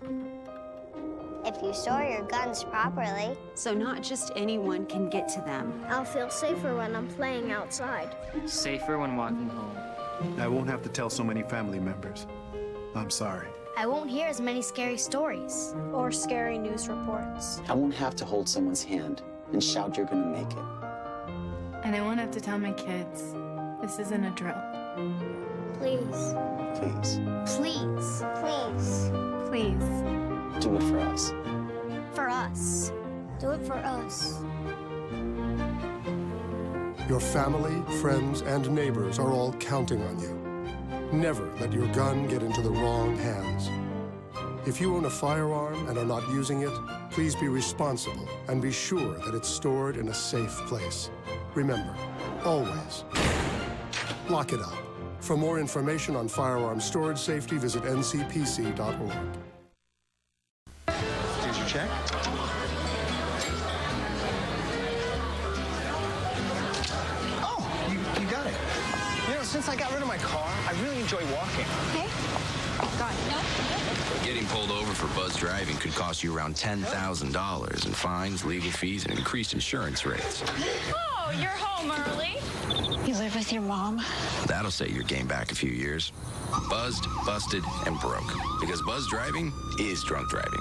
If you store your guns properly. So not just anyone can get to them. I'll feel safer when I'm playing outside. Safer when walking home. I won't have to tell so many family members. I'm sorry. I won't hear as many scary stories. Or scary news reports. I won't have to hold someone's hand and shout you're gonna make it. And I won't have to tell my kids, this isn't a drill. Please. Please, Please. Please. Please. do it for us. For us. Do it for us. Your family, friends, and neighbors are all counting on you. Never let your gun get into the wrong hands. If you own a firearm and are not using it, please be responsible and be sure that it's stored in a safe place. Remember, always, lock it up. For more information on firearm storage safety, visit ncpc.org. Here's your check. Oh, you got it. You know, since I got rid of my car, I really enjoy walking. Okay. Got it. No. Getting pulled over for buzz driving could cost you around $10,000 in fines, legal fees, and increased insurance rates. Oh, you're home early. You live with your mom? That'll set your game back a few years. Buzzed, busted, and broke. Because buzz driving is drunk driving.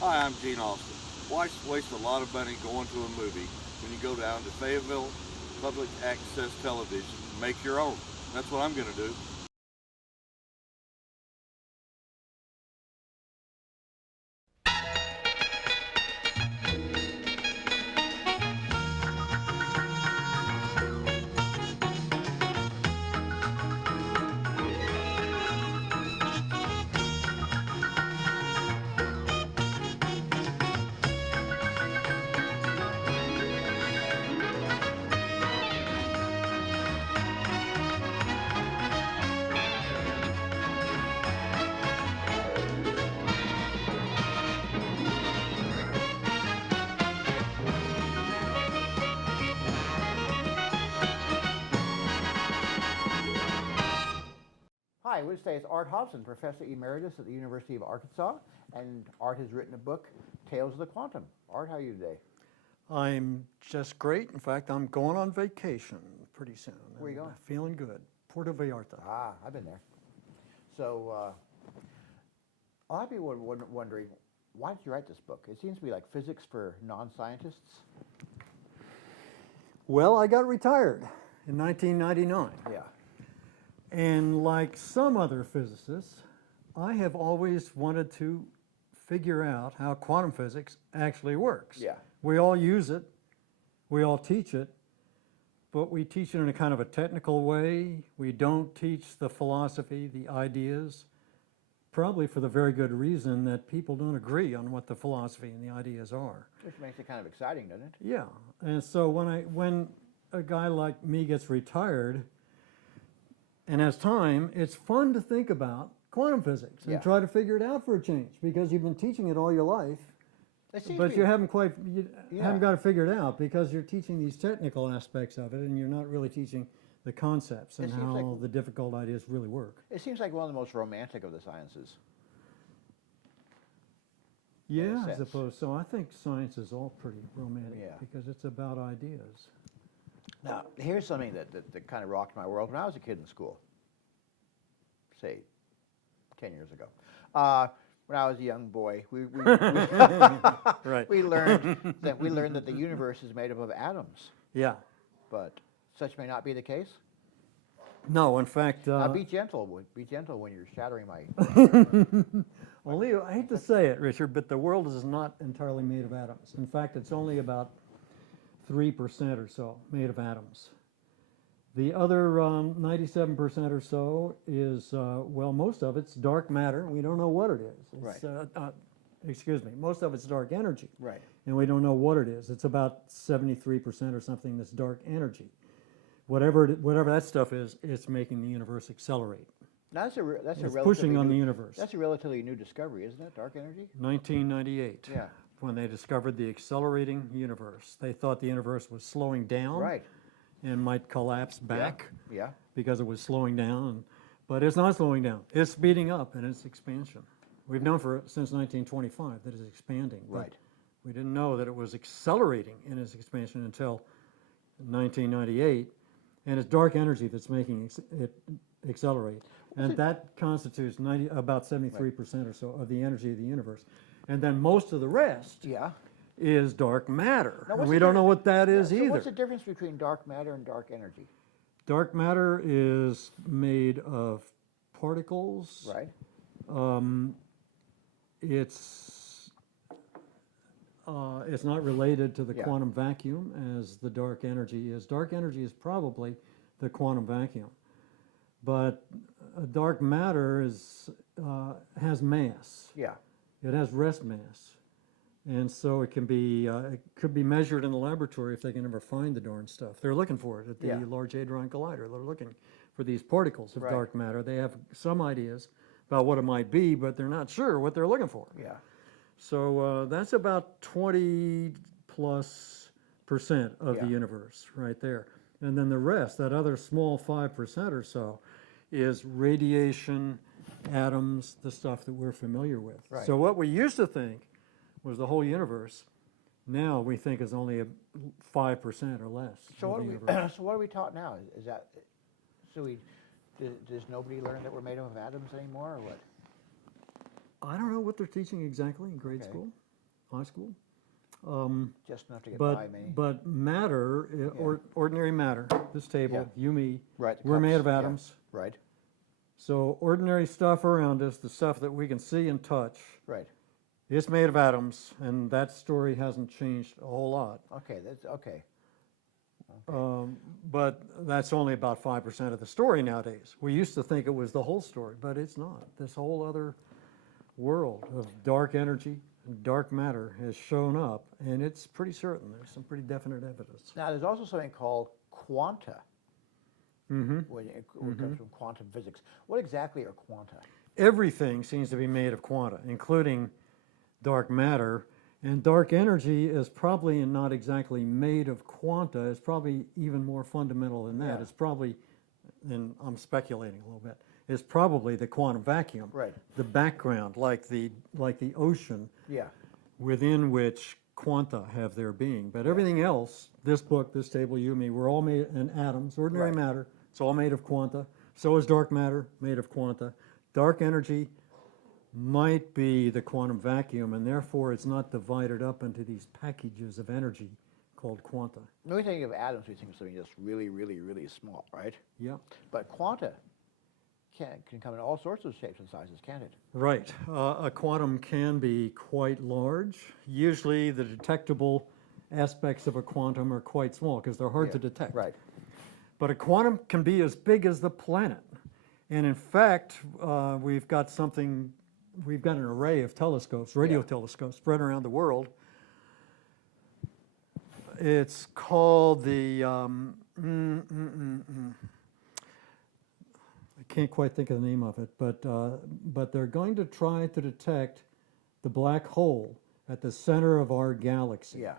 Hi, I'm Gene Austin. Why waste a lot of money going to a movie when you go down to Fayetteville Public Access Television and make your own? That's what I'm going to do. Hi, with us today is Art Hobson, Professor Emeritus at the University of Arkansas, and Art has written a book, Tales of the Quantum. Art, how are you today? I'm just great. In fact, I'm going on vacation pretty soon. Where are you going? Feeling good. Puerto Vallarta. Ah, I've been there. So, a lot of people were wondering, why did you write this book? It seems to be like physics for non-scientists. Well, I got retired in 1999. Yeah. And like some other physicists, I have always wanted to figure out how quantum physics actually works. Yeah. We all use it, we all teach it, but we teach it in a kind of a technical way. We don't teach the philosophy, the ideas, probably for the very good reason that people don't agree on what the philosophy and the ideas are. Which makes it kind of exciting, doesn't it? Yeah, and so when a guy like me gets retired and has time, it's fun to think about quantum physics and try to figure it out for a change, because you've been teaching it all your life, but you haven't quite, haven't got it figured out because you're teaching these technical aspects of it and you're not really teaching the concepts and how like the difficult ideas really work. It seems like one of the most romantic of the sciences. Yeah, I suppose so. I think science is all pretty romantic because it's about ideas. Now, here's something that kind of rocked my world when I was a kid in school, say 10 years ago. When I was a young boy, we learned that the universe is made up of atoms. Yeah. But such may not be the case. No, in fact... now be gentle when you're shattering my... Well, Leo, I hate to say it, Richard, but the world is not entirely made of atoms. In fact, it's only about 3% or so made of atoms. The other 97% or so is, well, most of it's dark matter. We don't know what it is. It's, excuse me, most of it's dark energy. Right. And we don't know what it is. It's about 73% or something that's dark energy. Whatever that stuff is, it's making the universe accelerate. Now it's pushing on the universe. That's a relatively new discovery, isn't it? Dark energy? 1998. Yeah. When they discovered the accelerating universe. They thought the universe was slowing down. Right. and might collapse back Yeah. because it was slowing down. But it's not slowing down. It's speeding up in its expansion. We've known since 1925 that it's expanding. But Right. we didn't know that it was accelerating in its expansion until 1998. And it's dark energy that's making it accelerate. And that constitutes about 73% or so of the energy of the universe. And then most of the rest is dark matter. Now, And we don't know what that is so either. what's the difference between dark matter and dark energy? Dark matter is made of particles. Right. It's not related to the quantum vacuum as the dark energy is. Dark energy is probably the quantum vacuum, but dark matter has mass. Yeah. It has rest mass, and so it could be measured in the laboratory if they can ever find the darn stuff. They're looking for it at the Large Hadron Collider. They're looking for these particles of dark matter. They have some ideas about what it might be, but they're not sure what they're looking for. Yeah. So that's about 20+% of the universe right there. And then the rest, that other small 5% or so, is radiation, atoms, the stuff that we're familiar with. Right. So what we used to think was the whole universe, now we think is only 5% or less So of the universe. so what are we taught now? Is that does nobody learn that we're made up of atoms anymore, or what? I don't know what they're teaching exactly in grade school, high school. Just enough to get by, maybe. But matter, or ordinary matter, this table, you, me, Right, we're cups, made of atoms. Right. So ordinary stuff around us, the stuff that we can see and touch, Right. it's made of atoms, and that story hasn't changed a whole lot. Okay, that's okay. But that's only about 5% of the story nowadays. We used to think it was the whole story, but it's not. This whole other world of dark energy and dark matter has shown up, and it's pretty certain. There's some pretty definite evidence. Now, there's also something called quanta, Mm-hmm. when it comes from quantum physics. What exactly are quanta? Everything seems to be made of quanta, including dark matter. And dark energy is probably not exactly made of quanta. It's probably even more fundamental than that. Yeah. It's probably, and I'm speculating a little bit, it's probably the quantum vacuum. Right. The background, like the ocean Yeah. within which quanta have their being. But everything else, this book, this table, you, me, we're all made in atoms, ordinary matter. It's all made of quanta. So is dark matter, made of quanta. Dark energy might be the quantum vacuum, and therefore it's not divided up into these packages of energy called quanta. When we think of atoms, we think of something just really, really, really small, right? Yeah. But quanta can come in all sorts of shapes and sizes, can't it? Right. A quantum can be quite large. Usually the detectable aspects of a quantum are quite small because they're hard to detect. Right. But a quantum can be as big as the planet. And in fact, we've got an array of telescopes, radio telescopes spread around the world. It's called the, I can't quite think of the name of it, but they're going to try to detect the black hole at the center of our galaxy. Yeah.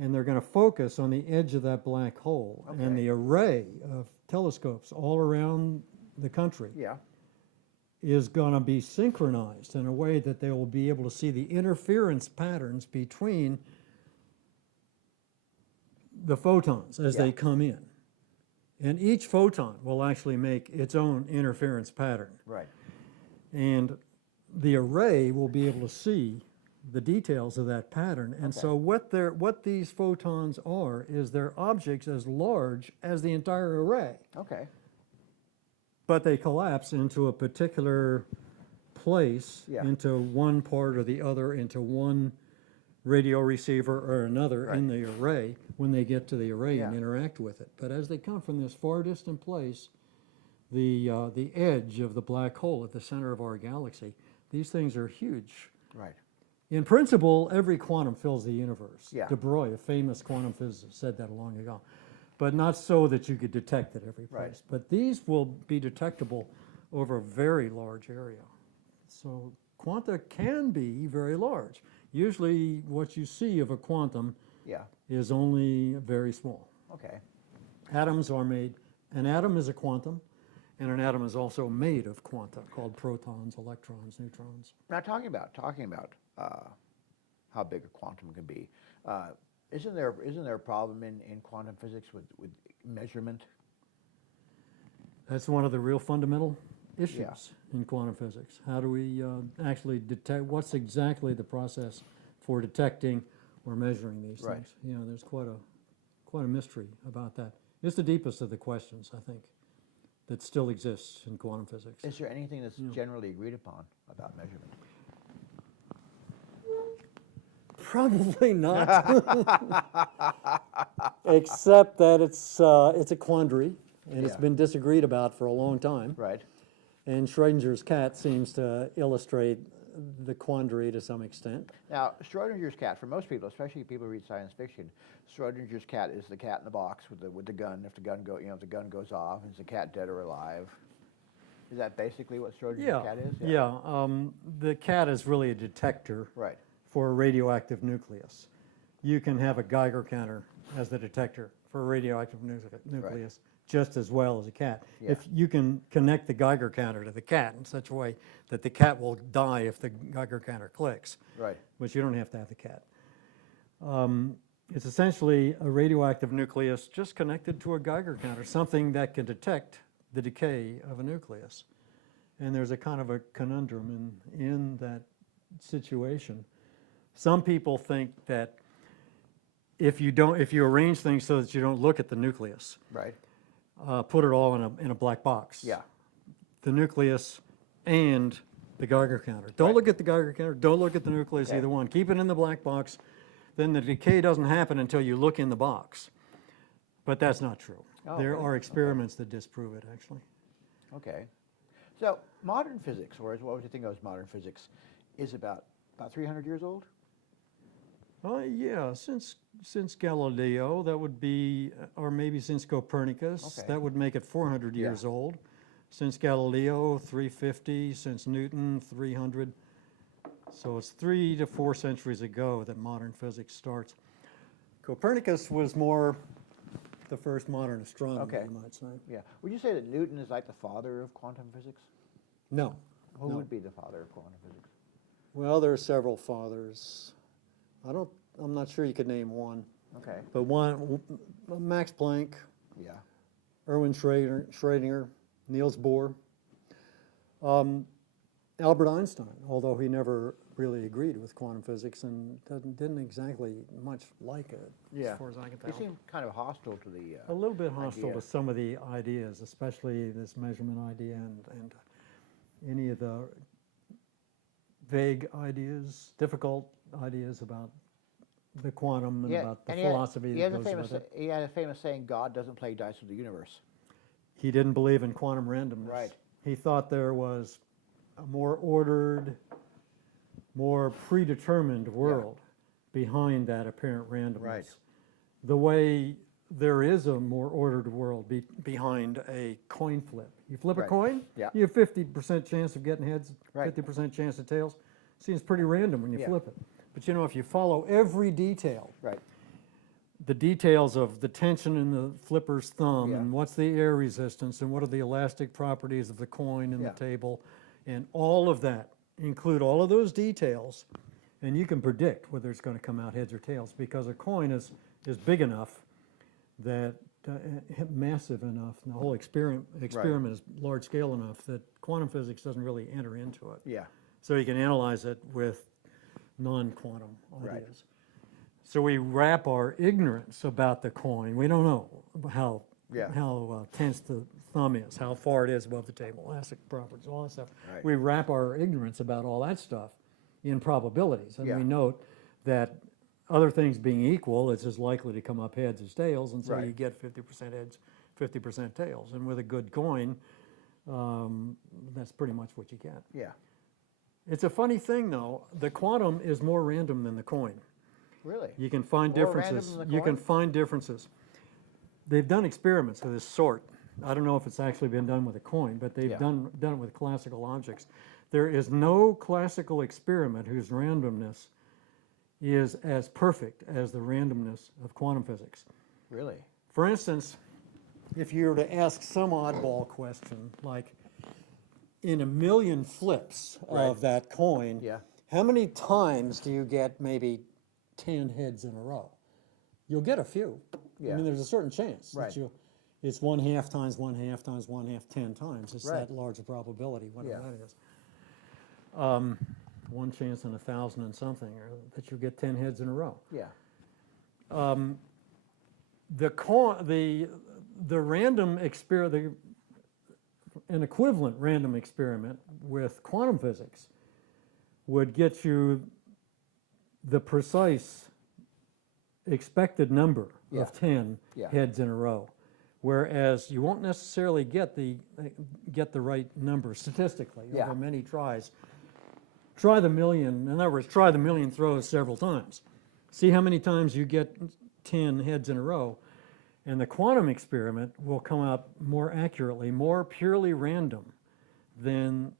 And they're going to focus on the edge of that black hole. Okay. And the array of telescopes all around the country is going to be synchronized in a way that they will be able to see the interference patterns between the photons as they come in. And each photon will actually make its own interference pattern. Right. And the array will be able to see the details of that pattern. And so what these photons are is they're objects as large as the entire array. Okay. But they collapse into a particular place, Yeah. into one part or the other, into one radio receiver or another in the array when they get to the array and interact with it. But as they come from this far distant place, the edge of the black hole at the center of our galaxy, these things are huge. Right. In principle, every quantum fills the universe. Yeah. De Broglie, a famous quantum physicist, said that long ago. But not so that you could detect it every place. Right. But these will be detectable over a very large area. So quanta can be very large. Usually what you see of a quantum is only very small. Okay. Atoms are made, an atom is a quantum, and an atom is also made of quanta called protons, electrons, neutrons. Now talking about how big a quantum can be, isn't there a problem in quantum physics with measurement? That's one of the real fundamental issues in quantum physics. How do we actually detect, what's exactly the process for detecting or measuring these things? You know, there's quite a mystery about that. It's the deepest of the questions, I think, that still exists in quantum physics. Is there anything that's generally agreed upon about measurement? Probably not, except that it's a quandary, and it's been disagreed about for a long time. Right. And Schrodinger's cat seems to illustrate the quandary to some extent. Now, Schrodinger's cat, for most people, especially people who read science fiction, Schrodinger's cat is the cat in the box with the gun. If the gun if the gun goes off, is the cat dead or alive? Is that basically what Schrodinger's cat is? Yeah. The cat is really a detector for a radioactive nucleus. You can have a Geiger counter as the detector for a radioactive nucleus just as well as a cat. If you can connect the Geiger counter to the cat in such a way that the cat will die if the Geiger counter clicks, but you don't have to have the cat. It's essentially a radioactive nucleus just connected to a Geiger counter, something that can detect the decay of a nucleus. And there's a kind of a conundrum in that situation. Some people think that if you arrange things so that you don't look at the nucleus, put it all in a black box. The nucleus and the Geiger counter. Don't look at the Geiger counter. Don't look at the nucleus, either one. Keep it in the black box. Then the decay doesn't happen until you look in the box. But that's not true. There are experiments that disprove it, actually. Okay. So modern physics, or what would you think of as modern physics, is about 300 years old? Yeah, since Galileo, that would be, or maybe since Copernicus, that would make it 400 years old. Since Galileo, 350. Since Newton, 300. So it's 3 to 4 centuries ago that modern physics starts. Copernicus was more the first modern astronomer, you might say. Yeah. Would you say that Newton is like the father of quantum physics? No. Who would be the father of quantum physics? Well, there are several fathers. I'm not sure you could name one. Okay. But one, Max Planck. Yeah. Erwin Schrödinger, Niels Bohr. Albert Einstein, although he never really agreed with quantum physics and didn't exactly much like it, as far as I can tell. He seemed kind of hostile to the a little bit hostile to some of the ideas, especially this measurement idea and any of the vague ideas, difficult ideas about the quantum and about the philosophy that goes with it. He had a famous saying, God doesn't play dice with the universe. He didn't believe in quantum randomness. Right. He thought there was a more ordered, more predetermined world behind that apparent randomness. Right. The way there is a more ordered world behind a coin flip. You flip a coin, you have 50% chance of getting heads, 50% chance of tails. Seems pretty random when you flip it. But you know, if you follow every detail, the details of the tension in the flipper's thumb and what's the air resistance and what are the elastic properties of the coin in the table, and all of that, include all of those details, and you can predict whether it's going to come out heads or tails, because a coin is big enough that massive enough, and the whole experiment is large scale enough that quantum physics doesn't really enter into it. Yeah. So you can analyze it with non-quantum ideas. So we wrap our ignorance about the coin. We don't know how tense the thumb is, how far it is above the table, elastic properties, all that stuff. We wrap our ignorance about all that stuff in probabilities, and we note that other things being equal, it's as likely to come up heads as tails, and so you get 50% heads, 50% tails. And with a good coin, that's pretty much what you get. Yeah. It's a funny thing, though. The quantum is more random than the coin. Really? You can find differences. You can find differences. They've done experiments of this sort. I don't know if it's actually been done with a coin, but they've done it with classical objects. There is no classical experiment whose randomness is as perfect as the randomness of quantum physics. Really? For instance, if you were to ask some oddball question, like in a million flips of that coin, how many times do you get maybe 10 heads in a row? You'll get a few. I mean, there's a certain chance that it's 1/2 times 1/2 times 1/2, 10 times. It's that large a probability, whatever that is. One chance in 1,000 and something, or that you get 10 heads in a row. The random experiment, an equivalent random experiment with quantum physics would get you the precise expected number of 10 heads in a row, whereas you won't necessarily get the right number statistically over many tries. Try the million, in other words, try the million throws several times. See how many times you get 10 heads in a row, and the quantum experiment will come out more accurately, more purely random than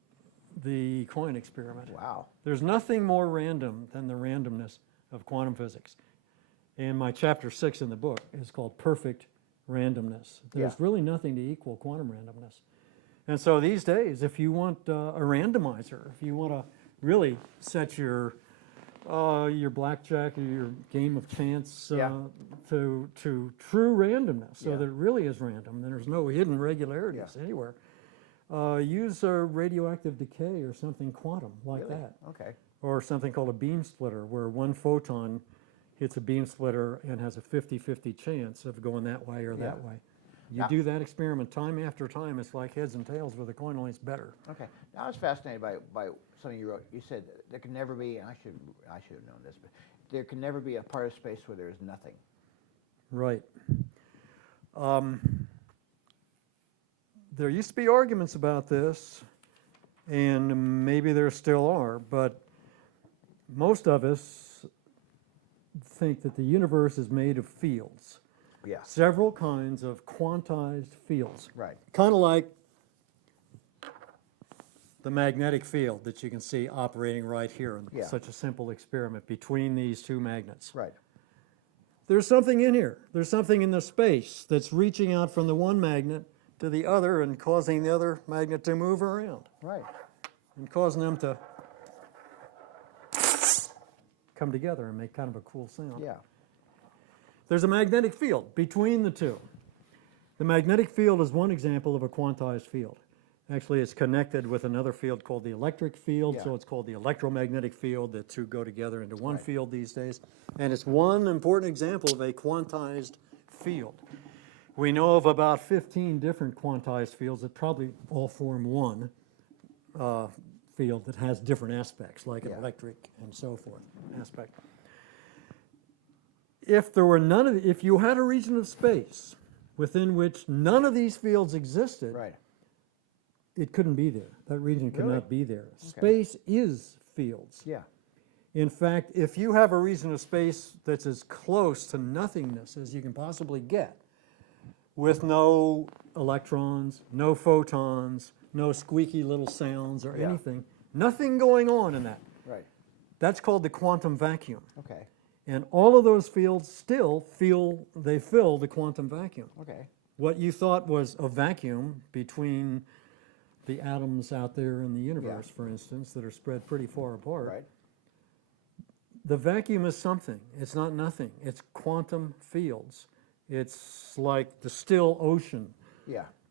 the coin experiment. Wow. There's nothing more random than the randomness of quantum physics. And my chapter 6 in the book is called Perfect Randomness. There's really nothing to equal quantum randomness. And so these days, if you want a randomizer, if you want to really set your blackjack or your game of chance to true randomness, so that it really is random, and there's no hidden regularities anywhere, use a radioactive decay or something quantum like that. Okay. Or something called a beam splitter, where one photon hits a beam splitter and has a 50-50 chance of going that way or that way. You do that experiment time after time, it's like heads and tails with a coin, only it's better. Okay. Now I was fascinated by something you wrote. You said there can never be, and I should have known this, but there can never be a part of space where there is nothing. Right. There used to be arguments about this, and maybe there still are, but most of us think that the universe is made of fields. Several kinds of quantized fields. Right. Kind of like the magnetic field that you can see operating right here in such a simple experiment between these two magnets. Right. There's something in here. There's something in the space that's reaching out from the one magnet to the other and causing the other magnet to move around. Right. And causing them to come together and make kind of a cool sound. Yeah. There's a magnetic field between the two. The magnetic field is one example of a quantized field. Actually, it's connected with another field called the electric field, so it's called the electromagnetic field. The two go together into one field these days. And it's one important example of a quantized field. We know of about 15 different quantized fields that probably all form one field that has different aspects, like an electric and so forth aspect. If there were none of, if you had a region of space within which none of these fields existed, it couldn't be there. That region could not be there. Space is fields. In fact, if you have a region of space that's as close to nothingness as you can possibly get, with no electrons, no photons, no squeaky little sounds or anything, nothing going on in that. That's called the quantum vacuum. And all of those fields still fill the quantum vacuum. What you thought was a vacuum between the atoms out there in the universe, for instance, that are spread pretty far apart, the vacuum is something. It's not nothing. It's quantum fields. It's like the still ocean.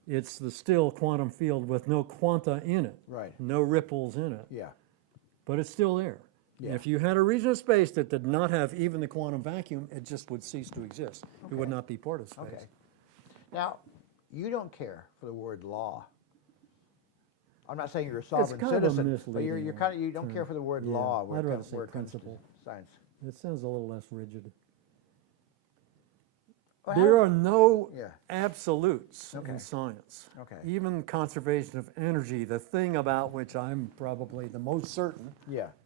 It's the still quantum field with no quanta in it, no ripples in it. But it's still there. If you had a region of space that did not have even the quantum vacuum, it just would cease to exist. It would not be part of space. Now, you don't care for the word law. I'm not saying you're a sovereign citizen, but you're kind of, you don't care for the word law I'd rather say where it comes to principle. science. It sounds a little less rigid. Well, There are no absolutes in science. Even conservation of energy, the thing about which I'm probably the most certain,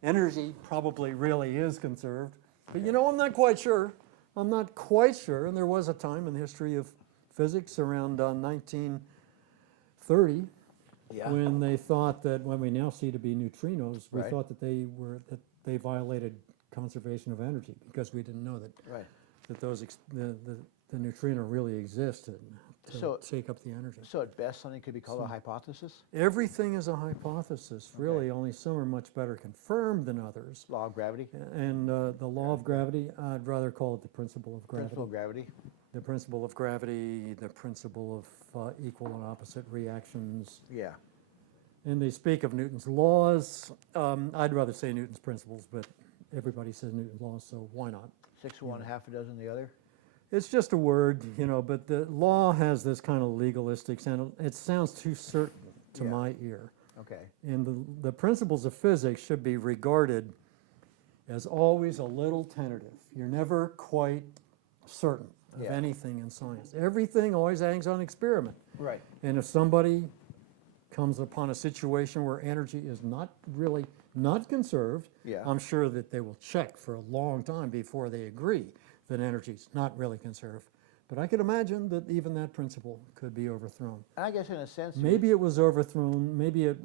energy probably really is conserved. But you know, I'm not quite sure. I'm not quite sure. And there was a time in the history of physics around 1930 when they thought that, when we now see to be neutrinos, we thought that they violated conservation of energy because we didn't know that that those the neutrino really existed. to take up the energy. So at best, something could be called a hypothesis? Everything is a hypothesis, really, only some are much better confirmed than others. Law of gravity? And the law of gravity, I'd rather call it the principle of gravity. Principle of gravity? The principle of gravity, the principle of equal and opposite reactions. Yeah. And they speak of Newton's laws. I'd rather say Newton's principles, but everybody says Newton's laws, so why not? 6 of one, half a dozen the other? It's just a word, but the law has this kind of legalistic sound. It sounds too certain to my ear. Okay. And the principles of physics should be regarded as always a little tentative. You're never quite certain of anything in science. Everything always hangs on experiment. Right. And if somebody comes upon a situation where energy is not conserved, I'm sure that they will check for a long time before they agree that energy is not really conserved. But I could imagine that even that principle could be overthrown. And I guess in a sense, maybe it was overthrown. Maybe an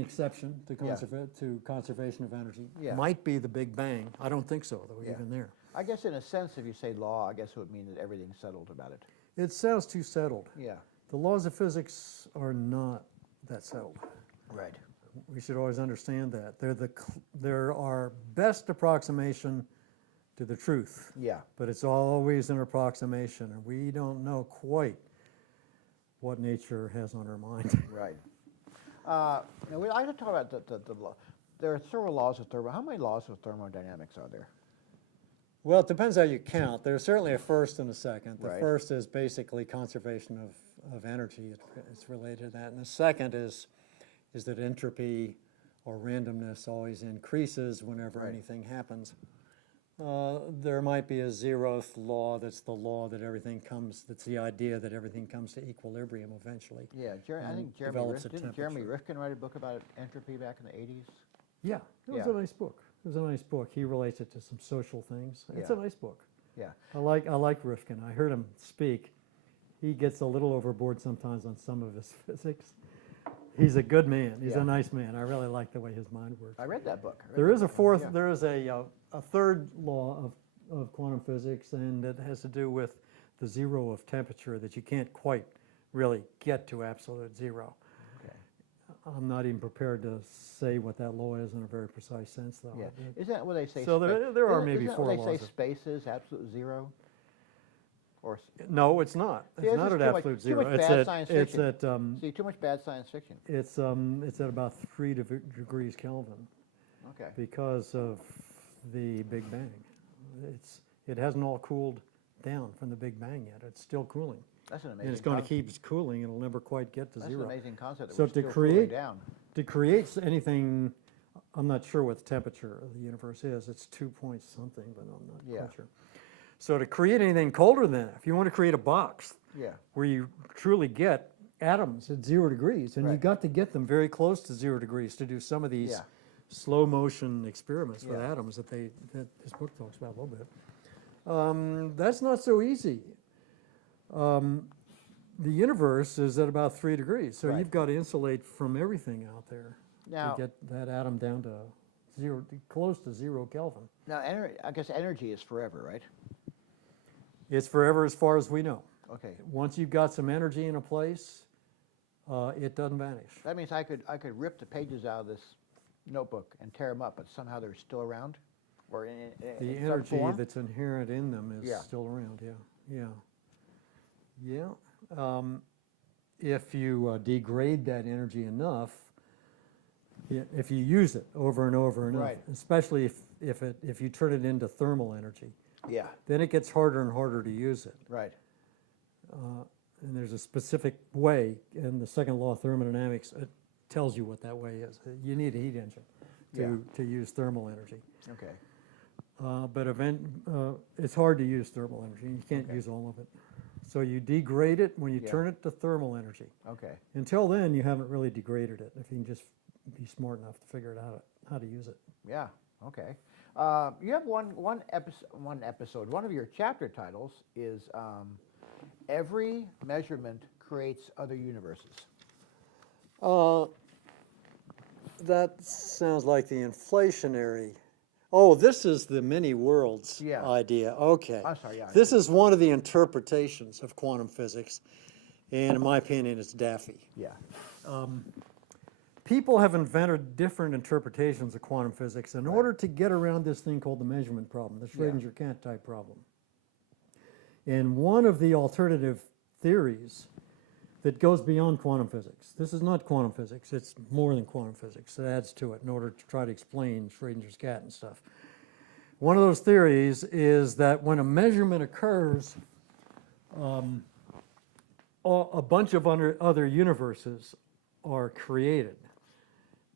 exception to conservation of energy might be the Big Bang. I don't think so, though. Even there. I guess in a sense, if you say law, I guess it would mean that everything's settled about it. It sounds too settled. Yeah. The laws of physics are not that settled. Right. We should always understand that. They're our best approximation to the truth. Yeah. But it's always an approximation, and we don't know quite what nature has on her mind. Right. Now I like to talk about the law. There are several laws of thermo. How many laws of thermodynamics are there? Well, it depends how you count. There's certainly a first and a second. The Right. first is basically conservation of energy. It's related to that. And the second is that entropy or randomness always increases whenever anything happens. There might be a zeroth law that's the law that that's the idea that everything comes to equilibrium eventually. Yeah, I think Jeremy Rifkin write a book about entropy back in the 80s? Yeah, it was a nice book. It was a nice book. He relates it to some social things. It's a nice book. Yeah. I like Rifkin. I heard him speak. He gets a little overboard sometimes on some of his physics. He's a good man. He's a nice man. I really like the way his mind works. I read that book. There is a fourth. There is a third law of quantum physics, and it has to do with the zero of temperature, that you can't quite really get to absolute zero. Okay. I'm not even prepared to say what that law is in a very precise sense, though. Yeah. Is that what they say? So there are maybe four laws. Isn't that what they say space is absolute zero? Or no, it's not. It's not at absolute zero. Too much bad science fiction. It's at see, too much bad science fiction. It's at about 3 degrees Kelvin. Okay. Because of the Big Bang. It hasn't all cooled down from the Big Bang yet. It's still cooling. That's an amazing. And it's going to keep cooling. It'll never quite get to zero. That's an amazing concept. So to create anything, I'm not sure what the temperature of the universe is. It's 2 point something, but I'm not quite sure. So to create anything colder than that, if you want to create a box where you truly get atoms at 0 degrees, and you got to get them very close to 0 degrees to do some of these slow motion experiments with atoms that this book talks about a little bit. That's not so easy. The universe is at about 3 degrees, so you've got to insulate from everything out there to get that atom down to close to 0 Kelvin. Now, I guess energy is forever, right? It's forever as far as we know. Okay. Once you've got some energy in a place, it doesn't vanish. That means I could rip the pages out of this notebook and tear them up, but somehow they're still around, or the energy that's inherent in them is still around. If you degrade that energy enough, if you use it over and over enough, especially if you turn it into thermal energy. Yeah. Then it gets harder and harder to use it. Right. And there's a specific way, and the second law of thermodynamics tells you what that way is. You need a heat engine to use thermal energy. Okay. But it's hard to use thermal energy. You can't use all of it. So you degrade it when you turn it to thermal energy. Okay. Until then, you haven't really degraded it, if you can just be smart enough to figure out how to use it. Yeah. Okay. You have one episode. One of your chapter titles is "Every Measurement Creates Other Universes." That sounds like the inflationary Oh, this is the many worlds Yeah. idea. Okay. I'm sorry, yeah. This is one of the interpretations of quantum physics, and in my opinion, it's daffy. Yeah. People have invented different interpretations of quantum physics in order to get around this thing called the measurement problem, the Schrodinger cat type problem. And one of the alternative theories that goes beyond quantum physics, this is not quantum physics, it's more than quantum physics, it adds to it in order to try to explain Schrodinger's cat and stuff. One of those theories is that when a measurement occurs, a bunch of other universes are created.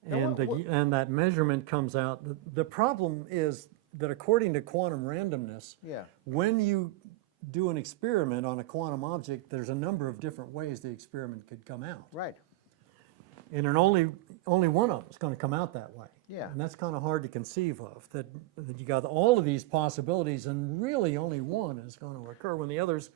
And, and that measurement comes out. The problem is that according to quantum randomness, when you do an experiment on a quantum object, there's a number of different ways the experiment could come out. Right. And only one of them is going to come out that way. Yeah. And that's kind of hard to conceive of, that you got all of these possibilities and really only one is going to occur when the others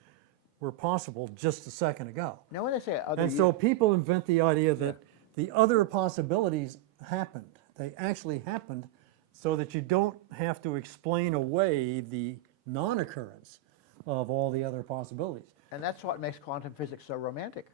were possible just a second ago. Now when they say other... And so people invent the idea that the other possibilities happened. They actually happened so that you don't have to explain away the non-occurrence of all the other possibilities. And that's what makes quantum physics so romantic.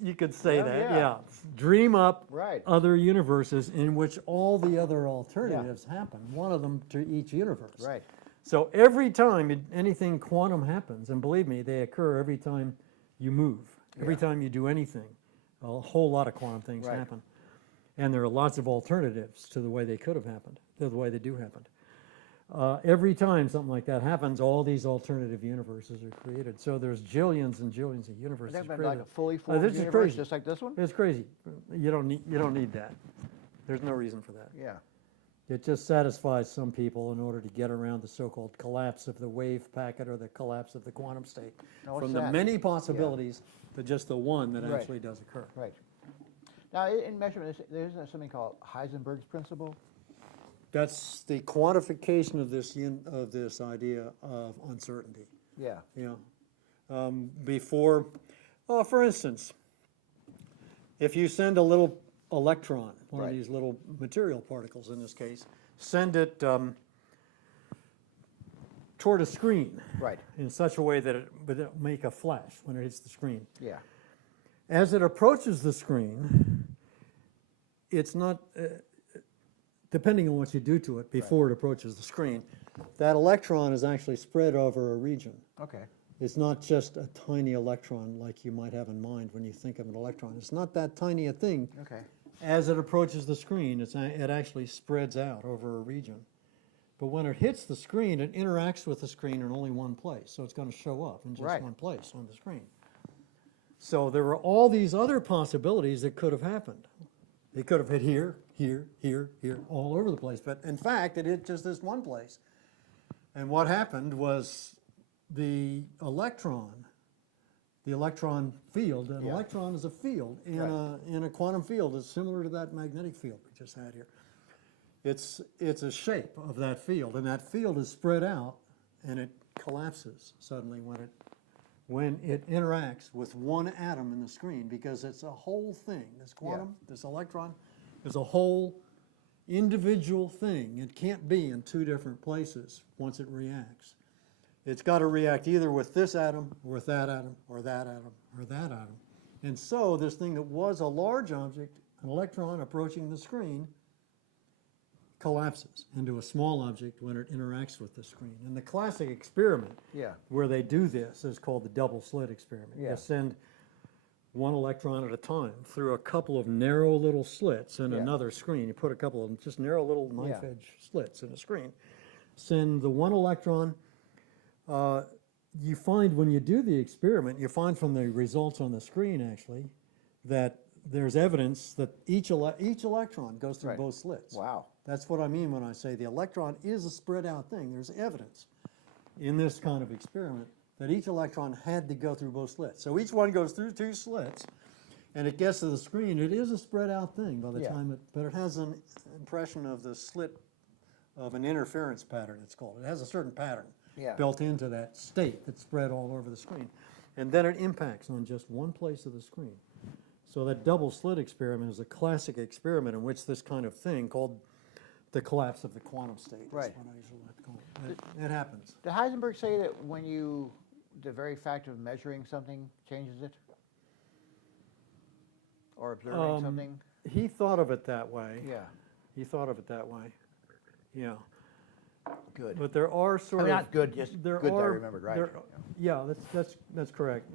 You could say Yeah, that, yeah. yeah. Dream up Right. other universes in which all the other alternatives happen, one of them to each universe. Right. So every time anything quantum happens, and believe me, they occur every time you move, every time you do anything, a whole lot of quantum things happen. And there are lots of alternatives to the way they could have happened, to the way they do happen. Every time something like that happens, all these alternative universes are created. So there's jillions and jillions of universes Is that created. like a fully formed this is universe, crazy. just like this one? It's crazy. You don't need that. There's no reason for that. Yeah. It just satisfies some people in order to get around the so-called collapse of the wave packet or the collapse of the quantum state. Now, what's From the that? many possibilities to just the one that Right. actually does occur. Right. Now, in measurement, there's something called Heisenberg's principle. That's the quantification of this idea of uncertainty. Yeah. You know, before, for instance, if you send a little electron, one of these little material particles in this case, send it toward a screen, in such a way that it'll make a flash when it hits the screen. Yeah. As it approaches the screen, it's not, depending on what you do to it before it approaches the screen, that electron is actually spread over a region. Okay. It's not just a tiny electron like you might have in mind when you think of an electron. It's not that tiny a thing. Okay. As it approaches the screen, it actually spreads out over a region. But when it hits the screen, it interacts with the screen in only one place. So it's going to show up in just one place on the screen. So there were all these other possibilities that could have happened. It could have hit here, here, here, here, all over the place. But in fact, it hit just this one place. And what happened was the electron field, an electron is a field in a quantum field. It's similar to that magnetic field we just had here. It's a shape of that field, and that field is spread out, and it collapses suddenly when it interacts with one atom in the screen, because it's a whole thing. This quantum, this electron, is a whole individual thing. It can't be in two different places once it reacts. It's got to react either with this atom, or with that atom, or that atom, or that atom. And so this thing that was a large object, an electron approaching the screen, collapses into a small object when it interacts with the screen. And the classic experiment where they do this is called the double slit experiment. You send one electron at a time through a couple of narrow little slits in another screen. You put a couple of just narrow little knife edge slits in a screen. Send the one electron. You find when you do the experiment, you find from the results on the screen actually that there's evidence that each electron goes through both slits. Wow. That's what I mean when I say the electron is a spread out thing. There's evidence in this kind of experiment that each electron had to go through both slits. So each one goes through two slits, and it gets to the screen. It is a spread out thing by the time but it has an impression of the slit of an interference pattern, it's called. It has a certain pattern built into that state that's spread all over the screen. And then it impacts on just one place of the screen. So that double slit experiment is a classic experiment in which this kind of thing called the collapse of the quantum state. Right. Is what I usually like to call it. It happens. Did Heisenberg say that the very fact of measuring something changes it? Or observing something? He thought of it that way. Yeah. He thought of it that way. Yeah. Good. But there are sort of not good, just good that I remembered, right? Yeah, that's correct.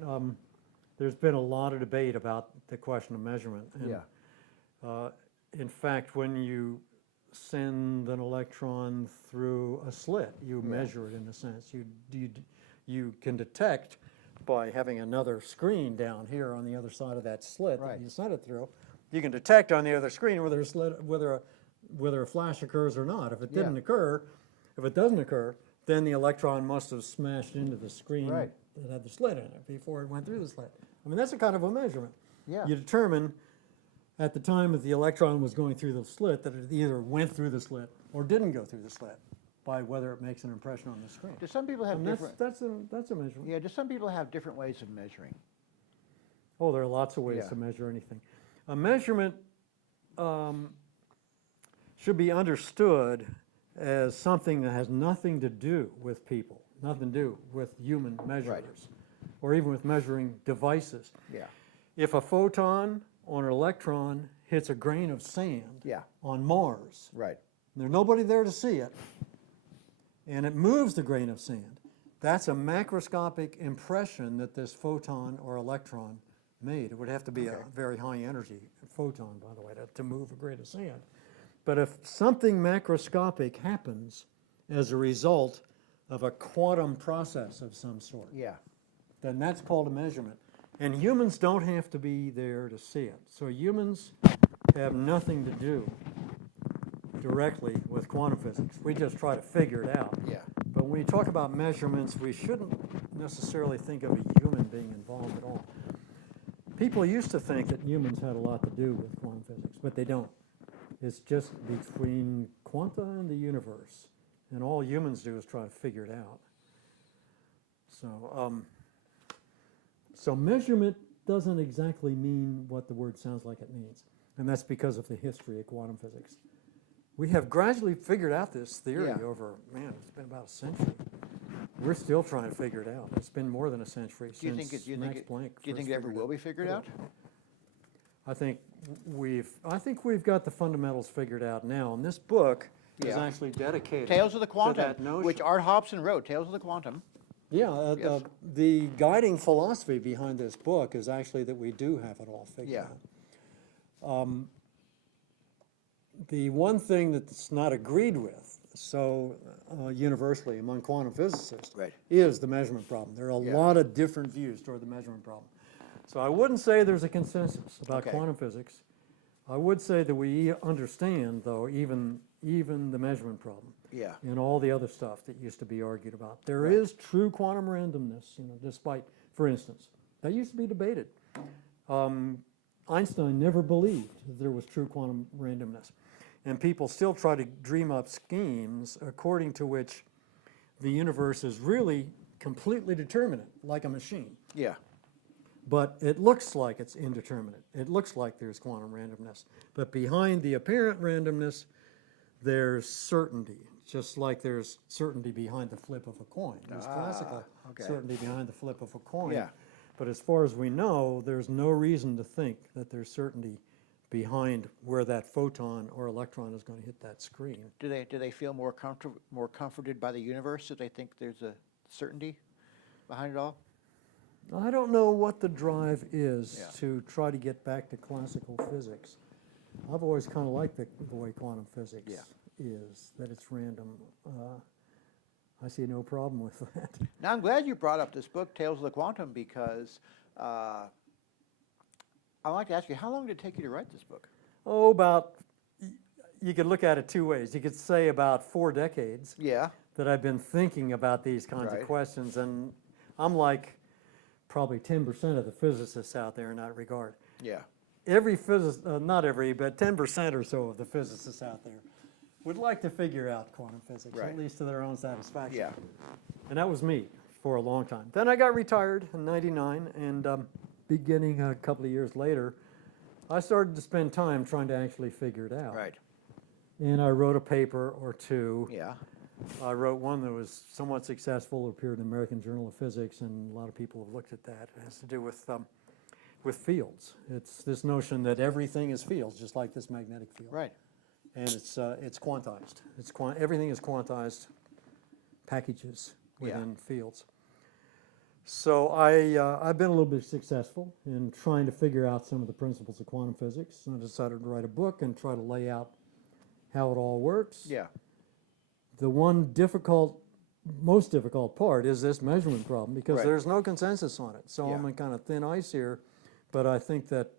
There's been a lot of debate about the question of measurement. And, Yeah. In fact, when you send an electron through a slit, you measure it in a sense. You can detect by having another screen down here on the other side of that slit that you sent it through. You can detect on the other screen whether a flash occurs or not. If it didn't occur, if it doesn't occur, then the electron must have smashed into the screen that had the slit in it before it went through the slit. I mean, that's a kind of a measurement. Yeah. You determine at the time that the electron was going through the slit that it either went through the slit or didn't go through the slit by whether it makes an impression on the screen. Do some people have different... That's a measurement. Yeah, do some people have different ways of measuring? Oh, there are lots of ways to measure anything. A measurement should be understood as something that has nothing to do with people, nothing to do with human measurers, or even with measuring devices. Yeah. If a photon or an electron hits a grain of sand on Mars, there's nobody there to see it, and it moves the grain of sand, that's a macroscopic impression that this photon or electron made. It would have to be a very high energy photon, by the way, to move a grain of sand. But if something macroscopic happens as a result of a quantum process of some sort, then that's called a measurement. And humans don't have to be there to see it. So humans have nothing to do directly with quantum physics. We just try to figure it out. Yeah. But when we talk about measurements, we shouldn't necessarily think of a human being involved at all. People used to think that humans had a lot to do with quantum physics, but they don't. It's just between quanta and the universe. And all humans do is try to figure it out. So measurement doesn't exactly mean what the word sounds like it means. And that's because of the history of quantum physics. We have gradually figured out this theory over, it's been about a century. We're still trying to figure it out. It's been more than a century since Max Planck. Do you think it ever will be figured out? I think we've got the fundamentals figured out now, and this book is actually dedicated Tales of the Quantum, to that notion. which Art Hobson wrote, Tales of the Quantum. Yeah, the guiding philosophy behind this book is actually that we do have it all figured out. The one thing that's not agreed with so universally among quantum physicists is the measurement problem. There are a lot of different views toward the measurement problem. So I wouldn't say there's a consensus about quantum physics. I would say that we understand, though, even the measurement problem. And all the other stuff that used to be argued about. There is true quantum randomness, despite, for instance, that used to be debated. Einstein never believed that there was true quantum randomness. And people still try to dream up schemes according to which the universe is really completely determinate, like a machine. Yeah. But it looks like it's indeterminate. It looks like there's quantum randomness. But behind the apparent randomness, there's certainty, just like there's certainty behind the flip of a coin. There's classical certainty behind the flip of a coin. Yeah. But as far as we know, there's no reason to think that there's certainty behind where that photon or electron is going to hit that screen. Do they feel more comforted by the universe if they think there's a certainty behind it all? I don't know what the drive is to try to get back to classical physics. I've always kind of liked the way quantum physics is, that it's random. I see no problem with that. Now, I'm glad you brought up this book, Tales of the Quantum, because I'd like to ask you, how long did it take you to write this book? Oh, you could look at it two ways. You could say about 4 decades that I've been thinking about these kinds of questions, and I'm like probably 10% of the physicists out there in that regard. Yeah. Every physicist, not every, but 10% or so of the physicists out there would like to figure out quantum physics, at least to their own satisfaction. Yeah. And that was me for a long time. Then I got retired in '99, and beginning a couple of years later, I started to spend time trying to actually figure it out. Right. and I wrote a paper or two. Yeah. I wrote one that was somewhat successful, appeared in the American Journal of Physics, and a lot of people have looked at that. It has to do with fields. It's this notion that everything is fields, just like this magnetic field. Right. And it's quantized. Everything is quantized packages within fields. So I've been a little bit successful in trying to figure out some of the principles of quantum physics, and I decided to write a book and try to lay out how it all works. Yeah. The most difficult part is this measurement problem, because there's no consensus on it. So I'm on kind of thin ice here, but I think that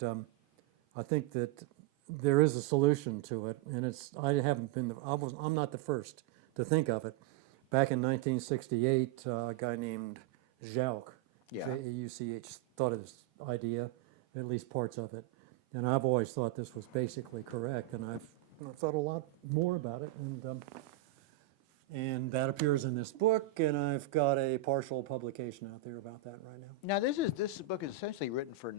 there is a solution to it, and I'm not the first to think of it. Back in 1968, a guy named Jauch, J-A-U-C-H, thought of this idea, at least parts of it, and I've always thought this was basically correct, and I've thought a lot more about it, and that appears in this book, and I've got a partial publication out there about that right now. Now, this book is essentially written for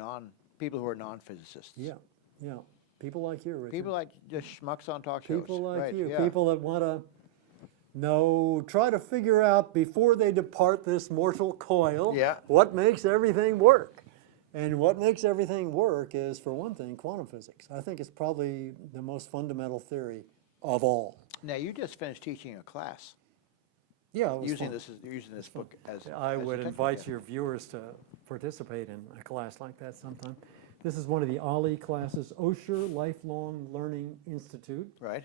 people who are non-physicists. Yeah, yeah. People like you, Richard. People like just schmucks on talk shows. People like right, you. Yeah. People that want to try to figure out before they depart this mortal coil what makes everything work. And what makes everything work is, for one thing, quantum physics. I think it's probably the most fundamental theory of all. Now, you just finished teaching a class. Yeah, it was using fun. this book as I as a would technique. invite your viewers to participate in a class like that sometime. This is one of the OLLI classes, Osher Lifelong Learning Institute. Right.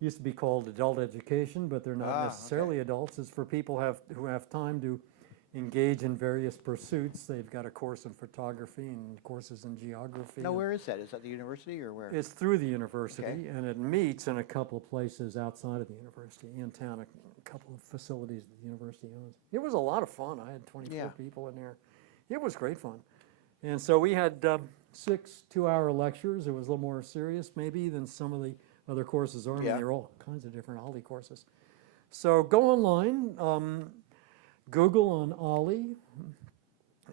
Used to be called adult education, but they're not necessarily adults. It's for people who have time to engage in various pursuits. They've got a course in photography and courses in geography. Now, where is that? Is that the university or where? It's through the university, and it meets in a couple of places outside of the university, in town, a couple of facilities that the university owns. It was a lot of fun. I had 24 people in there. It was great fun. And so we had 6 two-hour lectures. It was a little more serious maybe than some of the other courses are. I mean, they're all kinds of different OLLI courses. So go online, Google on OLLI,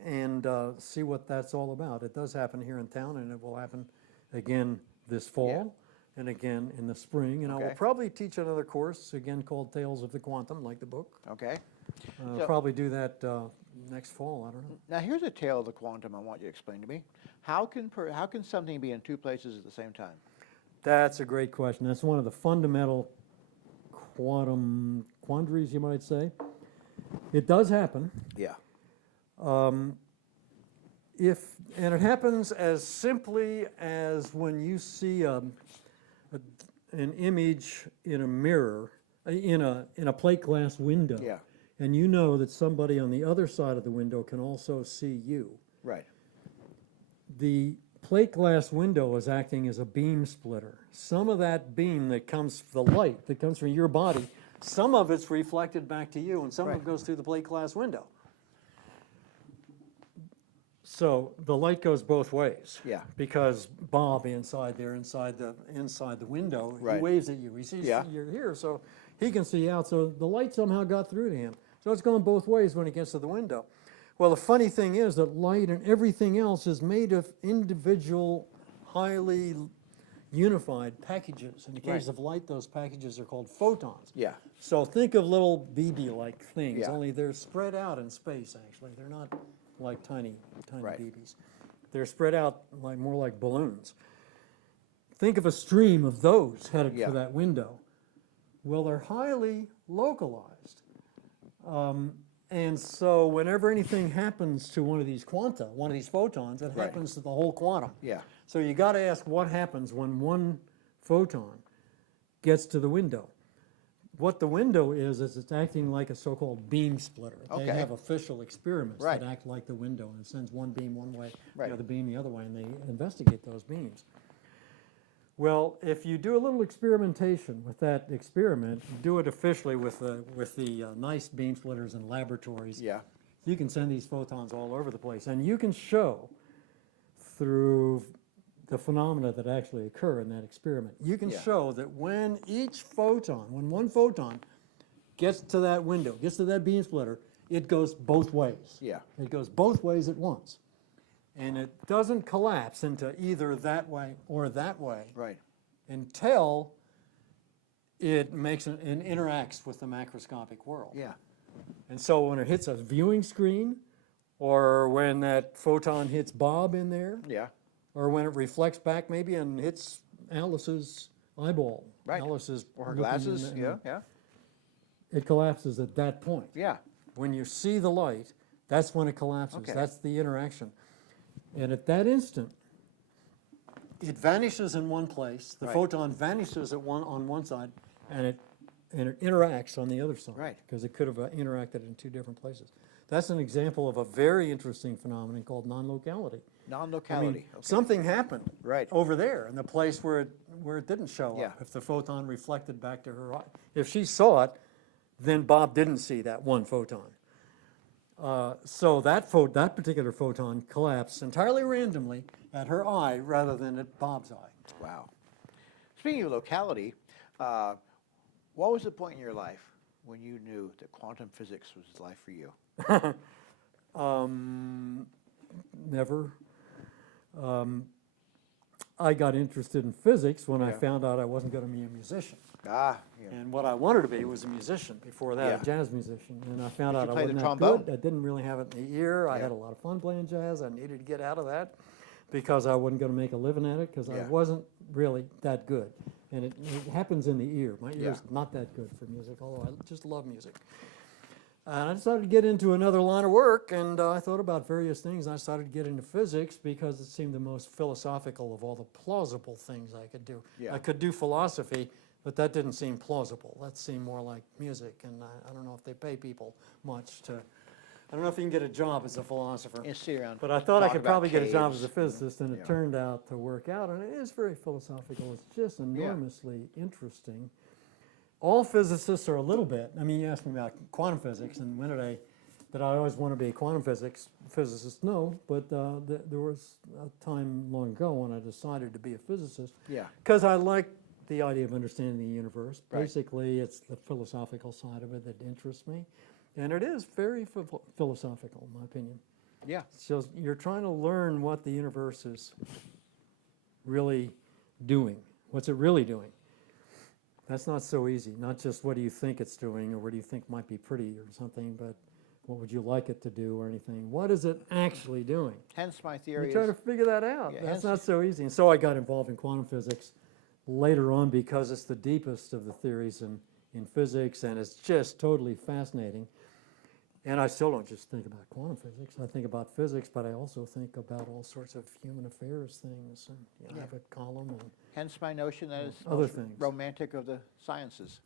and see what that's all about. It does happen here in town, and it will happen again this fall and again in the spring. And I will probably teach another course, again called Tales of the Quantum, like the book. Okay. Probably do that next fall, I don't know. Now, here's a tale of the quantum I want you to explain to me. How can something be in two places at the same time? That's a great question. That's one of the fundamental quantum quandaries, you might say. It does happen. Yeah. And it happens as simply as when you see an image in a mirror, in a plate glass window. Yeah. And you know that somebody on the other side of the window can also see you. Right. The plate glass window is acting as a beam splitter. Some of that beam that comes, the light that comes from your body, some of it's reflected back to you, and some of it goes through the plate glass window. So the light goes both ways. Yeah. Because Bob inside the window, he waves at you. He sees you're here, so he can see out. So the light somehow got through to him. So it's going both ways when it gets to the window. Well, the funny thing is that light and everything else is made of individual, highly unified packages. In the case of light, those packages are called photons. Yeah. So think of little BB-like things, only they're spread out in space, actually. They're not like tiny BBs. They're spread out more like balloons. Think of a stream of those headed for that window. Well, they're highly localized. And so whenever anything happens to one of these quanta, one of these photons, it happens to the whole quantum. Yeah. So you got to ask what happens when one photon gets to the window. What the window is it's acting like a so-called beam splitter. They have official experiments that act like the window, and it sends one beam one way, the other beam the other way, and they investigate those beams. Well, if you do a little experimentation with that experiment, do it officially with the nice beam splitters in laboratories. Yeah. You can send these photons all over the place, and you can show through the phenomena that actually occur in that experiment. You can show that when one photon gets to that window, gets to that beam splitter, it goes both ways. Yeah. It goes both ways at once. And it doesn't collapse into either that way or that way until it makes it interacts with the macroscopic world. Yeah. And so when it hits a viewing screen, or when that photon hits Bob in there, Yeah. or when it reflects back maybe and hits Alice's eyeball, Right. Alice's Or her looking in glasses. the- Yeah. Yeah. it collapses at that point. Yeah. When you see the light, that's when it collapses. Okay. That's the interaction. And at that instant, it vanishes in one place. The Right. photon vanishes on one side, and it interacts on the other side. Right. Because it could have interacted in two different places. That's an example of a very interesting phenomenon called non-locality. Non-locality. I mean, okay. something happened Right. over there in the place where it didn't show Yeah. up. If the photon reflected back to her eye, if she saw it, then Bob didn't see that one photon. So that particular photon collapsed entirely randomly at her eye rather than at Bob's eye. Wow. Speaking of locality, what was the point in your life when you knew that quantum physics was life for you? Never. I got interested in physics when I Yeah. found out I wasn't going to be a musician. Ah, yeah. And what I wanted to be was a musician before that, Yeah. a jazz musician. And I found Did out you I play the wasn't that trombone? good. I didn't really have it in the ear. I Yeah. had a lot of fun playing jazz. I needed to get out of that because I wasn't going to make a living at it because I Yeah. wasn't really that good. And it happens in the ear. My Yeah. ear's not that good for music, although I just love music. And I decided to get into another line of work, and I thought about various things. I started to get into physics because it seemed the most philosophical of all the plausible things I could do. Yeah. I could do philosophy, but that didn't seem plausible. That seemed more like music, and I don't know if they pay people much to. I don't know if you can get a job as a philosopher. You sit around But I thought I talk could about probably get a job as caves, a physicist, and it yeah. turned out to work out. And it is very philosophical. It's just enormously interesting. All physicists are a little bit. I mean, you asked me about quantum physics, and when did I always want to be a quantum physicist? No, but there was a time long ago when I decided to be a physicist. Yeah. Because I like the idea of understanding the universe. Right. Basically, it's the philosophical side of it that interests me. And it is very philosophical, in my opinion. Yeah. So you're trying to learn what the universe is really doing. What's it really doing? That's not so easy. Not just what do you think it's doing or what do you think might be pretty or something, but what would you like it to do or anything. What is it actually doing? Hence my theory You try is, to figure that out. Yeah, That's hence- not so easy. And so I got involved in quantum physics later on because it's the deepest of the theories in physics, and it's just totally fascinating. And I still don't just think about quantum physics. I think about physics, but I also think about all sorts of human affairs things. And I have a column and hence my notion that it's other most things. romantic of the sciences.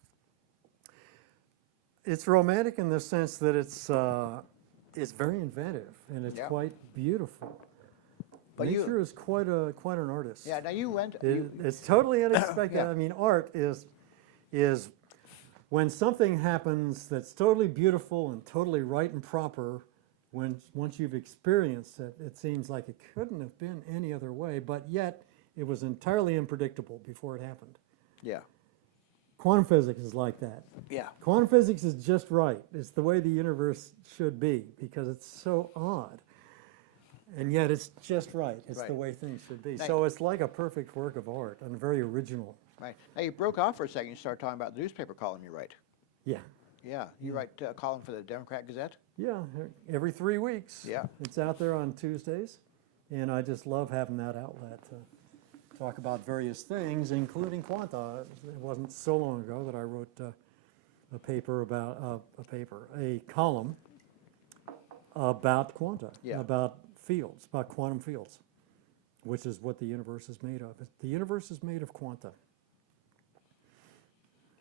it's romantic in the sense that it's very inventive and it's Yeah. quite beautiful. But you- Nature is quite an artist. Yeah. Now you went. It's totally unexpected. Yeah. I mean, art is when something happens that's totally beautiful and totally right and proper. Once you've experienced it, it seems like it couldn't have been any other way, but yet it was entirely unpredictable before it happened. Yeah. Quantum physics is like that. Yeah. Quantum physics is just right. It's the way the universe should be because it's so odd. And yet it's just right. It's Right. the way things should be. Now- So it's like a perfect work of art and very original. Right. Now you broke off for a second. You started talking about the newspaper column you write. Yeah. Yeah. You write a column for the Democrat Gazette. Yeah, every 3 weeks. Yeah. It's out there on Tuesdays. And I just love having that outlet to talk about various things, including quanta. It wasn't so long ago that I wrote a column about quanta, Yeah. about fields, about quantum fields, which is what the universe is made of. The universe is made of quanta.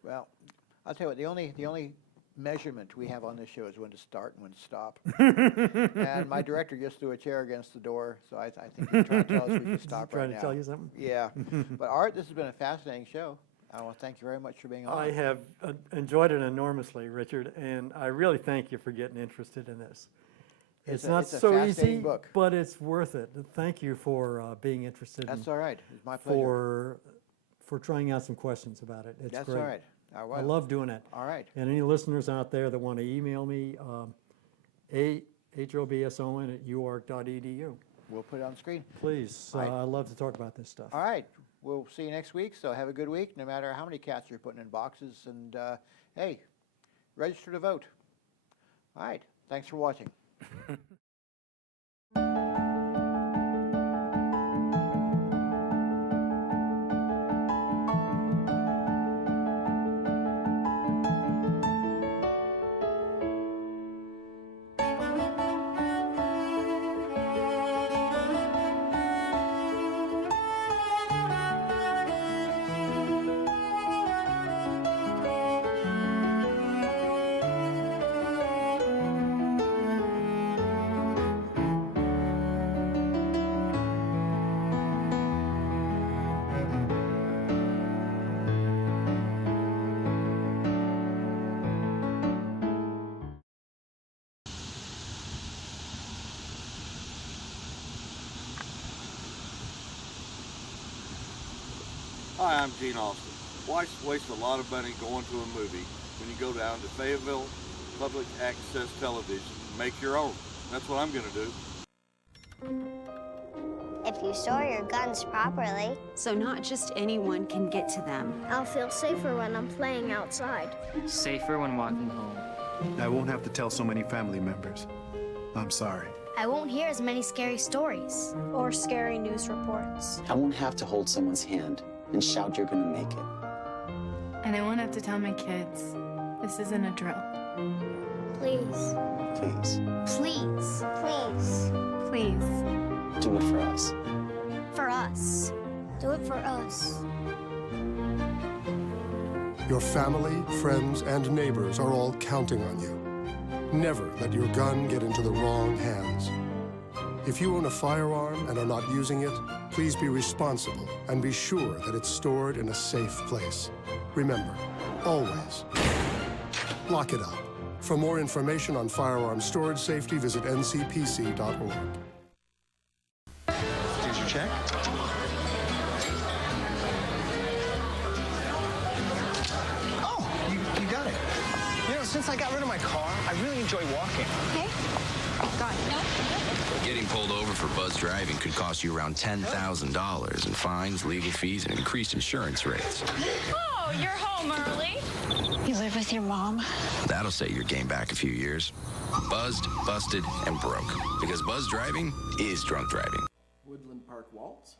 Well, I'll tell you what. The only measurement we have on this show is when to start and when to stop. And my director just threw a chair against the door, so I think he's trying to tell us we can stop right Trying now. to tell you something? Yeah. But Art, this has been a fascinating show. I want to thank you very much for being on. I have enjoyed it enormously, Richard, and I really thank you for getting interested in this. It's not it's a so fascinating easy, book. but it's worth it. Thank you for being interested. That's and all right. It's my pleasure. for trying out some questions about it. It's That's great. all right. All right. I love doing it. All right. And any listeners out there that want to email me, hobson@uark.edu. We'll put it on the screen. Please, All right. I love to talk about this stuff. All right. we'll see you next week, so have a good week, no matter how many cats you're putting in boxes. And, hey, register to vote. All right, thanks for watching. Hi, I'm Gene Austin. Why waste a lot of money going to a movie when you go down to Fayetteville Public Access Television and make your own? That's what I'm going to do. If you store your guns properly. So not just anyone can get to them. I'll feel safer when I'm playing outside. Safer when walking home. I won't have to tell so many family members. I'm sorry. I won't hear as many scary stories. Or scary news reports. I won't have to hold someone's hand and shout you're gonna make it. And I won't have to tell my kids, this isn't a drill. Please. Please, Please. Please. Please. do it for us. For us. Do it for us. Your family, friends, and neighbors are all counting on you. Never let your gun get into the wrong hands. If you own a firearm and are not using it, please be responsible and be sure that it's stored in a safe place. Remember, always, lock it up. For more information on firearm storage safety, visit ncpc.org. Here's your check. Oh, you got it. You know, since I got rid of my car, I really enjoy walking. Okay. Got it. No. Getting pulled over for buzz driving could cost you around $10,000 in fines, legal fees, and increased insurance rates. Oh, you're home early. You live with your mom? That'll set your game back a few years. Buzzed, busted, and broke. Because buzz driving is drunk driving. Woodland Park Waltz.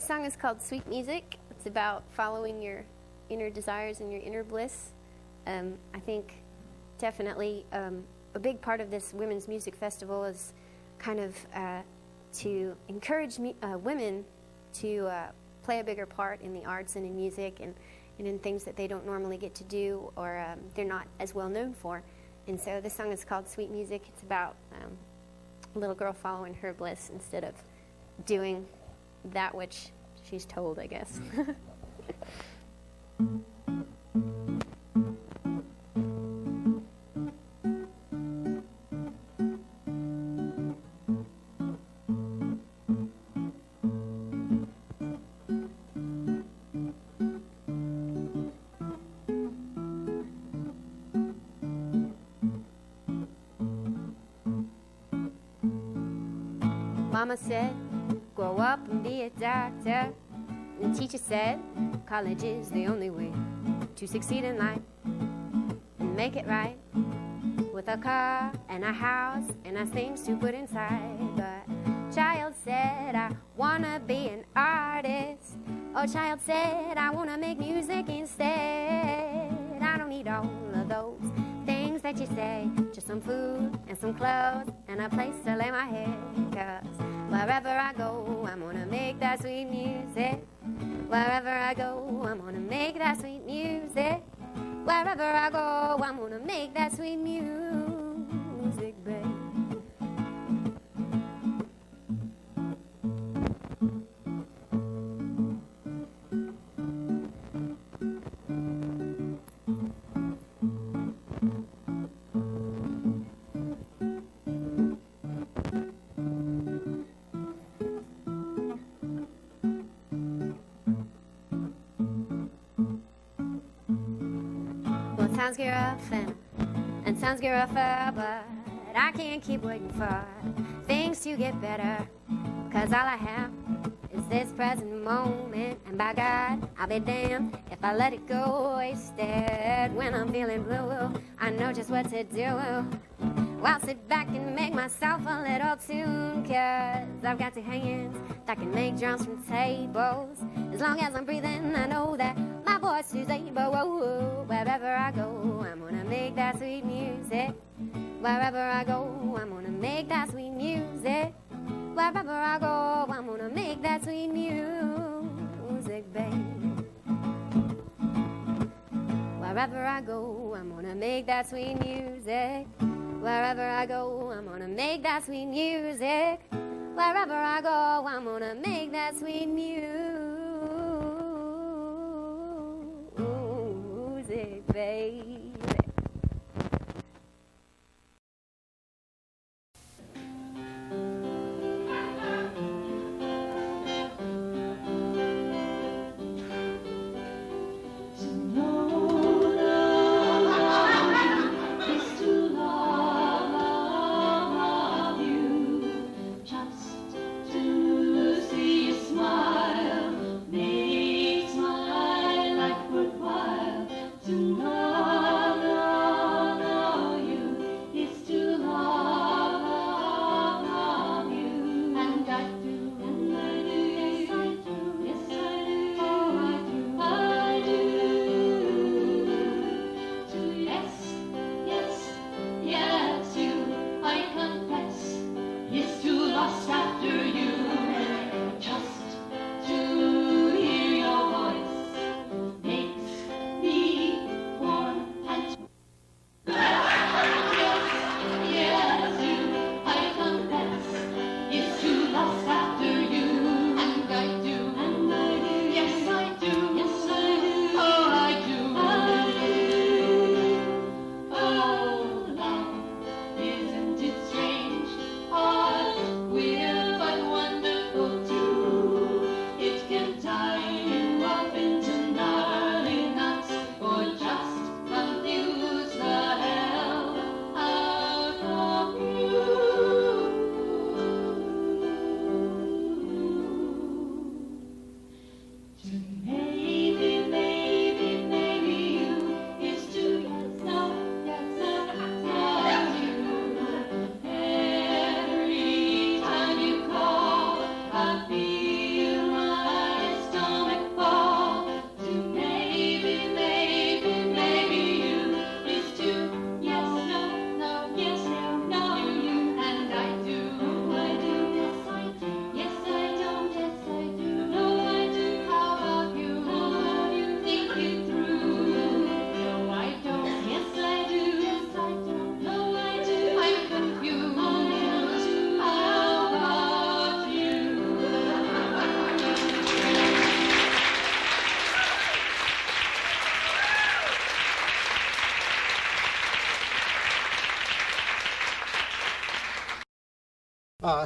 This song is called Sweet Music. It's about following your inner desires and your inner bliss. I think definitely a big part of this Women's Music Festival is kind of to encourage women to play a bigger part in the arts and in music and in things that they don't normally get to do or they're not as well known for. And so this song is called Sweet Music. It's about a little girl following her bliss instead of doing that which she's told, I guess. Mama said, grow up and be a doctor. And the teacher said, college is the only way to succeed in life and make it right. With a car and a house and nice things to put inside. But child said, I wanna be an artist. Oh, child said, I wanna make music instead. I don't need all of those things that you say. Just some food and some clothes and a place to lay my head. 'Cause wherever I go, I'm gonna make that sweet music. Wherever I go, I'm gonna make that sweet music. Wherever I go, I'm gonna make that sweet music, babe. Times get rough and times get rougher, but I can't keep waiting for things to get better. 'Cause all I have is this present moment, and by God, I'll be damned if I let it go wasted. When I'm feeling blue, I know just what to do. I'll sit back and make myself a little tune, 'cause I've got two hands that can make drums from tables. As long as I'm breathing, I know that my voice is able. Wherever I go, I'm gonna make that sweet music. Wherever I go, I'm gonna make that sweet music. Wherever I go, I'm gonna make that sweet music, babe. Wherever I go, I'm gonna make that sweet music. Wherever I go, I'm gonna make that sweet music. Wherever I go, I'm gonna make that sweet music, baby. Smile.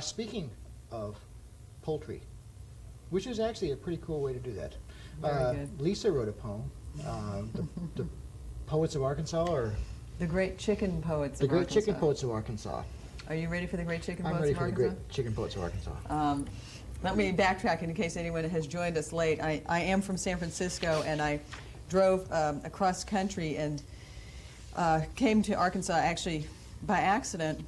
Speaking of poultry, which is actually a pretty cool way to do that. Very good. Lisa wrote a poem, the Poets of Arkansas, or The Great Chicken Poets the of Great Arkansas. Chicken Poets of Arkansas. Are you ready for the Great Chicken I'm Poets ready of for the Arkansas? Great Chicken Poets of Arkansas. Let me backtrack in case anyone has joined us late. I am from San Francisco, and I drove across country and came to Arkansas actually by accident.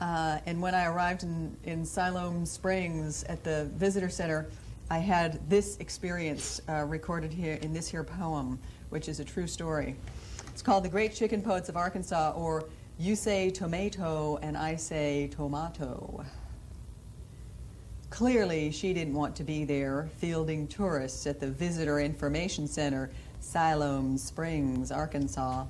And when I arrived in Siloam Springs at the visitor center, I had this experience recorded here in this here poem, which is a true story. It's called The Great Chicken Poets of Arkansas, or You Say Tomato and I Say Tomato. Clearly, she didn't want to be there fielding tourists at the Visitor Information Center, Siloam Springs, Arkansas.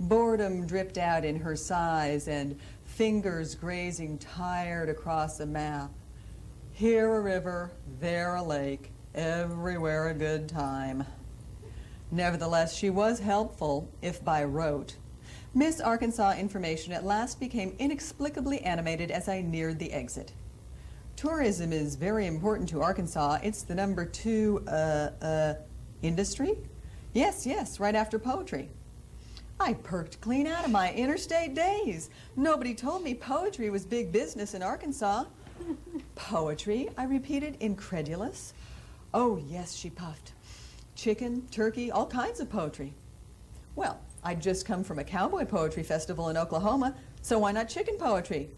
Boredom dripped out in her sighs and fingers grazing tired across a map. Here a river, there a lake, everywhere a good time. Nevertheless, she was helpful, if by rote. Miss Arkansas Information at last became inexplicably animated as I neared the exit. Tourism is very important to Arkansas. It's the #2 industry? Yes, right after poetry. I perked clean out of my interstate days. Nobody told me poetry was big business in Arkansas. Poetry, I repeated, incredulous. Oh, yes, she puffed. Chicken, turkey, all kinds of poetry. Well, I'd just come from a cowboy poetry festival in Oklahoma, so why not chicken poetry?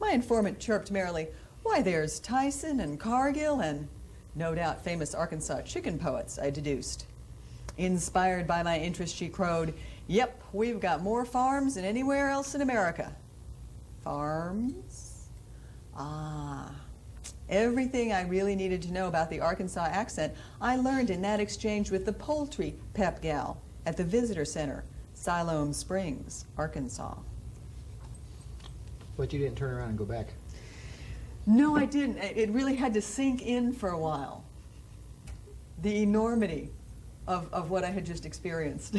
My informant chirped merrily, why, there's Tyson and Cargill and, no doubt, famous Arkansas chicken poets, I deduced. Inspired by my interest, she crowed, yep, we've got more farms than anywhere else in America. Farms? Ah. Everything I really needed to know about the Arkansas accent, I learned in that exchange with the poultry pep gal at the visitor center, Siloam Springs, Arkansas. But you didn't turn around and go back. No, I didn't. It really had to sink in for a while. The enormity of what I had just experienced.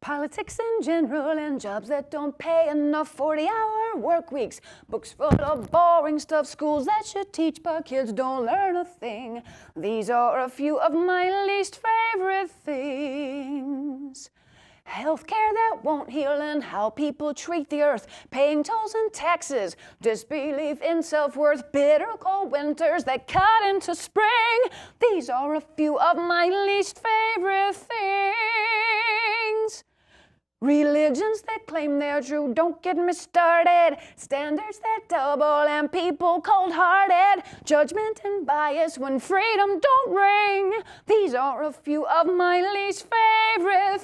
Politics in general and jobs that don't pay enough, 40-hour work weeks, books full of boring stuff, schools that should teach but kids don't learn a thing. These are a few of my least favorite things. Healthcare that won't heal and how people treat the earth, paying tolls and taxes, disbelief in self-worth, bitter cold winters that cut into spring. These are a few of my least favorite things. Religions that claim they're true, don't get me started. Standards that double and people cold-hearted. Judgment and bias when freedom don't ring. These are a few of my least favorite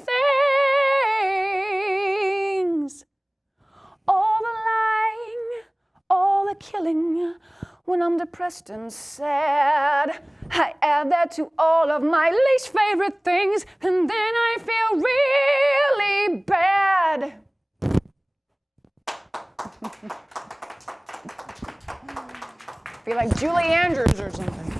things. All the lying, all the killing. When I'm depressed and sad, I add that to all of my least favorite things, and then I feel really bad. Feel like Julie Andrews or something.